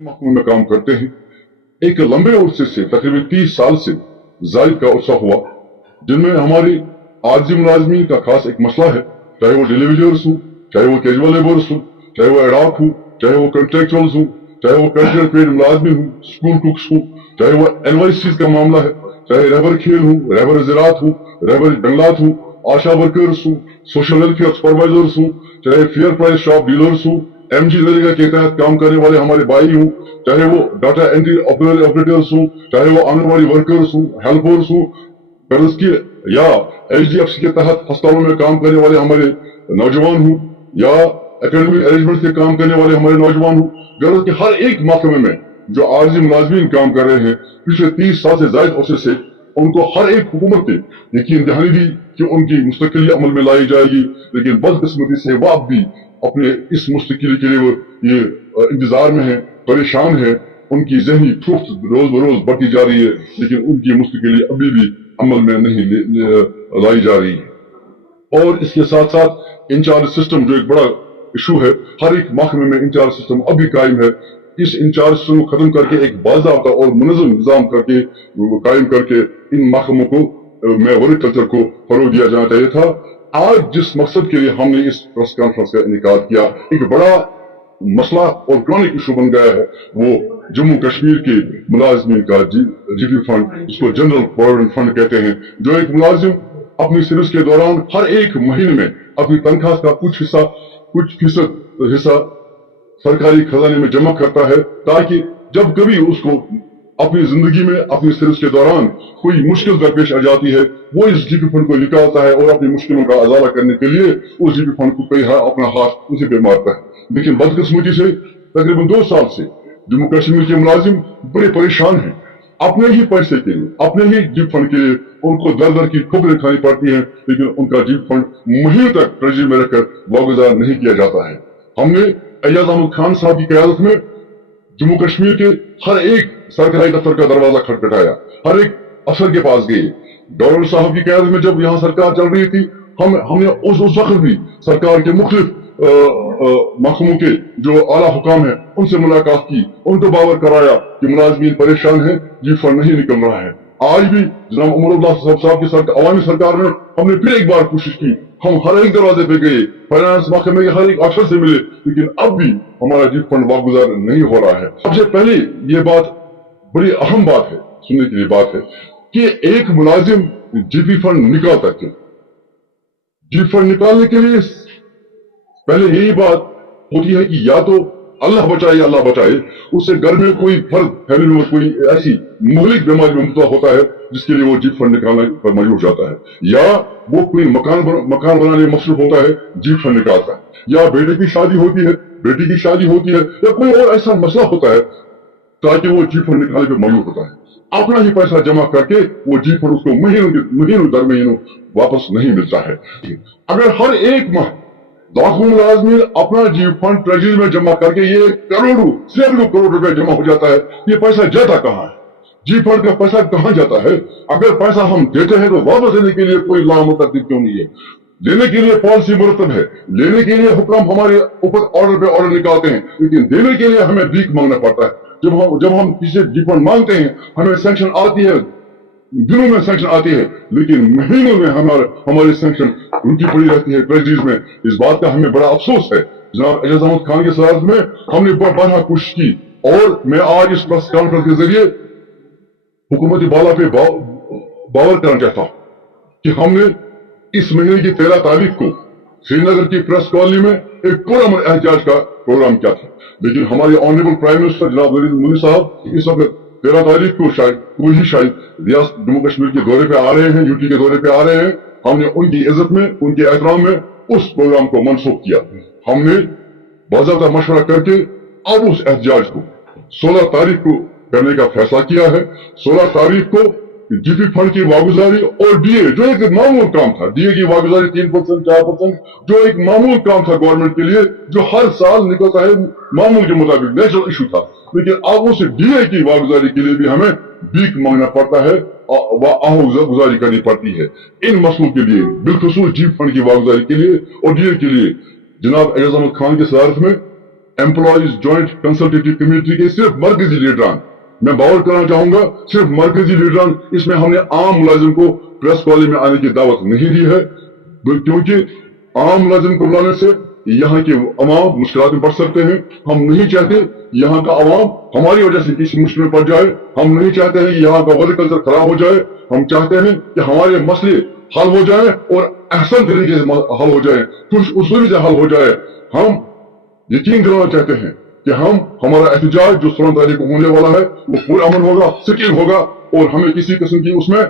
महकमे में काम करते हैं। एक लंबे अरसे से तकरीबन 30 साल से जायद का अरसा हुआ जिनमें हमारी आर्जी मुलाजमीन का खास एक मसला है, चाहे वो डिलीवरीज हो, चाहे वो कैजुअल लेबर्स हो, चाहे वो एडॉक हो, चाहे वो कॉन्ट्रेक्चुअल्स हो, चाहे वो कल्चरल पेड मुलाजमीन हो, स्कूल कुक्स हो, चाहे वो एनवाईसीज का मामला है, चाहे रहबर खेल हो, रहबर ज़राअत हो, रहबर जंगलात हो, आशा वर्कर्स हो, सोशल वेलफेयर सुपरवाइजर्स हो, चाहे फेयर प्राइस शॉप डीलर्स हो, एमजी नरेगा के तहत काम करने वाले हमारे भाई हो, चाहे वो डाटा एंट्री ऑपरेटर्स हो, चाहे वो आंगनबाड़ी वर्कर्स हो, हेल्पर्स हो, कर्ज की या एचडीएफसी के तहत अस्पतालों में काम करने वाले हमारे नौजवान हो, या एकेडमिक अरेंजमेंट से काम करने वाले हमारे नौजवान हो, गर्ज के हर एक महकमे में जो आर्जी मुलाजमीन काम कर रहे हैं पिछले 30 साल से ज्यादा अरसे से, उनको हर एक हुकूमत ने यकीन दहानी दी कि उनकी मुस्तकिली अमल में लाई जाएगी, लेकिन बदकिस्मती से वो अब भी अपने इस मुस्तकिली के लिए वो ये इंतजार में है, परेशान है। उनकी जहनी फुर्त रोज बरोज बढ़ती जा रही है, लेकिन उनकी मुस्तकिली अभी भी अमल में नहीं लाई जा रही है। और इसके साथ साथ इंचार्ज सिस्टम जो एक बड़ा इशू है, हर एक महकमे में इंचार्ज सिस्टम अभी कायम है। इस इंचार्ज सिस्टम को खत्म करके एक बाज़ाब्ता और मुनज़्ज़म निज़ाम करके कायम करके इन महकमों को में वर्क कल्चर को फरोग दिया जाना चाहिए था। आज जिस मकसद के लिए हमने इस प्रेस कॉन्फ्रेंस का इनेकाद किया, एक बड़ा मसला और क्रॉनिक इशू बन गया है, वो जम्मू कश्मीर के मुलाजमीन का जीपी फंड, जिसको जनरल प्रोविडेंट फंड कहते हैं, जो एक मुलाजिम अपनी सर्विस के दौरान हर एक महीने में अपनी तनख्वाह का कुछ फीसद हिस्सा सरकारी खजाने में जमा करता है, ताकि जब कभी उसको अपनी जिंदगी में अपनी सर्विस के दौरान कोई मुश्किल दरपेश आ जाती है, वो इस जीपी फंड को निकालता है और अपनी मुश्किलों का अजाला करने के लिए उस जीपी फंड को अपना हाथ उसी पे मारता है। लेकिन बदकिस्मती से तकरीबन 2 साल से जम्मू कश्मीर के मुलाजिम बड़े परेशान हैं। अपने ही पैसे के लिए, अपने ही जीप फंड के लिए उनको दर दर की खबरें खानी पड़ती है, लेकिन उनका जीप फंड महीनों तक ट्रेजरी में रखकर वागुजार नहीं किया जाता है। हमने एजाज अहमद खान साहब की क़यादत में जम्मू कश्मीर के हर एक सरकारी दफ्तर का दरवाजा खटखटाया, हर एक अफसर के पास गए। गवर्नर साहब की क़यादत में जब यहाँ सरकार चल रही थी, हमने उस वक्त भी सरकार के मुख्तलिफ महकमों के जो आला हुकाम है उनसे मुलाकात की, उनको बावर कराया कि मुलाजमीन परेशान है, जीप फंड नहीं निकल रहा है। आज भी जनाब उमरुल्लाह साहब की अवामी सरकार में हमने फिर एक बार कोशिश की, हम हर एक दरवाजे पे गए, फाइनेंस महकमे के हर एक अफसर से मिले, लेकिन अब भी हमारा जीप फंड वागुजार नहीं हो रहा है। सबसे पहले ये बात बड़ी अहम बात है, सुनने के लिए बात है कि एक मुलाजिम जीपी फंड निकालता क्यों? जीप फंड निकालने के लिए पहले यही बात होती है कि या तो अल्लाह बचाए, उससे घर में कोई फर्द, फैमिली में कोई ऐसी मुहलिक बीमारी में मुब्तला होता है जिसके लिए वो जीप फंड निकालने पर मजबूर जाता है, या वो कोई मकान बनाने में मसरूफ होता है, जीप फंड निकालता है, या बेटे की शादी होती है, बेटी की शादी होती है, या कोई और ऐसा मसला होता है ताकि वो जीप फंड निकालने पर मजबूर होता है। अपना ही पैसा जमा करके वो जीप फंड उसको महीनों दर महीनों वापस नहीं मिलता है। अगर हर एक माह लाखों मुलाजमीन अपना जीप फंड ट्रेजरी में जमा करके ये सैकड़ों करोड़ रुपए जमा हो जाता है, ये पैसा जाता कहाँ है? जीप फंड का पैसा कहाँ जाता है? अगर पैसा हम देते हैं तो वापस देने के लिए कोई लाम तरतीब क्यों नहीं है? लेने के लिए पॉलिसी मुरतब है, लेने के लिए हुक्म हमारे ऊपर ऑर्डर पे ऑर्डर निकालते हैं, लेकिन देने के लिए हमें भीख मांगना पड़ता है। जब हम किसी जीप फंड मांगते हैं, हमें सैंक्शन आती है, दिनों में सैंक्शन आती है, लेकिन महीनों में हमारी सैंक्शन रुकी पड़ी रहती है ट्रेजरीज में। इस बात का हमें बड़ा अफसोस है। जनाब एजाज अहमद खान की सदारत में हमने बड़ा कोशिश की, और मैं आज इस प्रेस कॉन्फ्रेंस के जरिए हुकूमती बाला पे बावर करना चाहता हूं कि हमने इस महीने की 13 तारीख को श्रीनगर की प्रेस कॉलोनी में एक पूरा एहतजाज का प्रोग्राम किया था, लेकिन हमारे ऑनरेबल प्राइम मिनिस्टर जनाब नरेंद्र मोदी साहब इस वक्त 13 तारीख को शायद रियासत जम्मू कश्मीर के दौरे पे आ रहे हैं, यूटी के दौरे पे आ रहे हैं। हमने उनकी इज्जत में, उनके एहतराम में उस प्रोग्राम को मनसूख किया। हमने बाज़ाब्ता मशवरा करके अब उस एहतजाज को 16 तारीख को करने का फैसला किया है। 16 तारीख को जीपी फंड की वागुजारी और डीए, जो एक मामूल काम था, डीए की वागुजारी 3%, 4%, जो एक मामूल काम था गवर्नमेंट के लिए, जो हर साल निकलता है मामूल के मुताबिक, नेचुरल इशू था, लेकिन अब उस डीए की वागुजारी के लिए भी हमें भीख मांगना पड़ता है, गुजारी करनी पड़ती है। इन मसलों के लिए, बिलखसूस जीप फंड की वागुजारी के लिए और डीए के लिए, जनाब एजाज अहमद खान की सदारत में एम्प्लॉइज जॉइंट कंसल्टेटिव कमेटी के सिर्फ मरकजी लीडरान, मैं बावर करना चाहूंगा सिर्फ मरकजी लीडरान, इसमें हमने आम मुलाजिम को प्रेस कॉलेज में आने की दावत नहीं दी है, क्योंकि आम मुलाजिम को बुलाने से यहाँ के अवाम मुश्किलात में पड़ सकते हैं। हम नहीं चाहते यहाँ का अवाम हमारी वजह से किसी मुश्किल में पड़ जाए, हम नहीं चाहते हैं कि यहाँ का एग्रीकल्चर खराब हो जाए, हम चाहते हैं कि हमारे मसले हल हो जाए और अहसन तरीके से हल हो जाए, कुछ उसूल से हल हो जाए। हम यकीन दिलाना चाहते हैं कि हमारा एहतजाज जो 16 तारीख को होने वाला है वो पूरा अमन होगा, सिकिल होगा और हमें किसी किस्म की उसमें